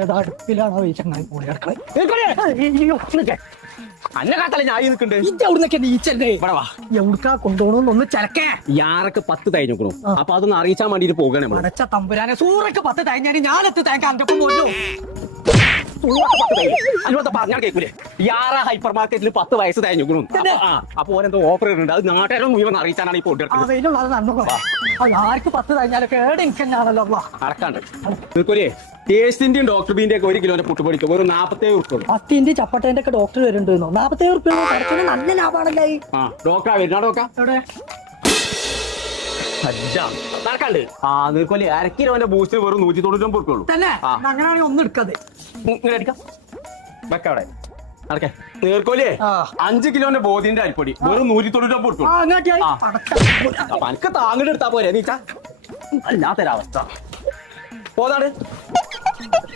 ഏതാ അടുപ്പിലാണോ ഈ ചങ്ങായി പോളി അടുക്കള അന്ന കാത്തല്ല ഞാൻ നിൽക്കണ്ട് ഇവിടുന്നൊക്കെ നീച്ചല്ലേ ഇവിടെ വാ. എവിടുക്കാ കൊണ്ടുപോകണമെന്നൊന്ന് ചരക്കേ യാറൊക്കെ 10 തയ്ഞ്ഞു അപ്പൊ അതൊന്ന് അറിയിച്ചാൻ വേണ്ടിട്ട് പോകണേ നമ്മള്. അടച്ച തമ്പുരാനെ സൂറൊക്കെ 10 തയ്ഞ്ഞാൽ ഞാനെത്ത് തേക്കാൻ അന്റെ ഒപ്പം പോലോ അതിനോട് പറഞ്ഞാൽ കേൾക്കൂലേ യാറ ഹൈപ്പർ മാർക്കറ്റിൽ 10 വയസ്സ് തയ്ഞ്ഞു അപ്പൊ ഓരെന്തോ ഓഫർ ഉണ്ട് അത് നാട്ടുകാരും മുഴുവൻ അറിയിച്ചാണ് ഈ പോയിട്ട് അതിനുള്ളത് നന്നു അത് ആർക്ക് 10 തയ്ഞ്ഞാലൊക്കെ ഏടെ എനിക്കെന്നാണല്ലോ അടക്കാണ്ട് നിൽക്കൂലേ ടേസ്റ്റിന്റെയും ഡോക്ടർ ബീന്റെ ഒക്കെ 1 കിലോന്റെ പുട്ടുപൊടിക്കും ഒരു 47 ഉറുപ്പ. പത്തിന്റെ ചപ്പട്ടേന്റെ ഒക്കെ ഡോക്ടർ വരുന്നുണ്ടോ 47 ഉറുപ്പ്യ നല്ല ലാഭമാണല്ലേ ആ ഡോക്ടറാ വരുന്ന ഡോക്ടർ നടക്കാണ്ട് നിൽക്കൂലേ 1/2 കിലോന്റെ ബൂസ്റ്റ് വെറും 199 ഉറുപ്പുള്ളൂ തന്നെ അങ്ങനെയാണെങ്കിൽ ഒന്ന് എടുക്കാതെ ഇങ്ങനെ അടിക്കാം വെക്കവിടെ നടക്കേ നീർക്കോലിയേ 5 കിലോന്റെ ബോധിന്റെ അരിപ്പൊടി വെറും 199 ഉറുപ്പുള്ളൂ. അപ്പൊ എനിക്ക് താങ്ങടെ എടുത്താ പോരെ നീച്ചാ അല്ലാത്തൊരവസ്ഥ പോതാണ്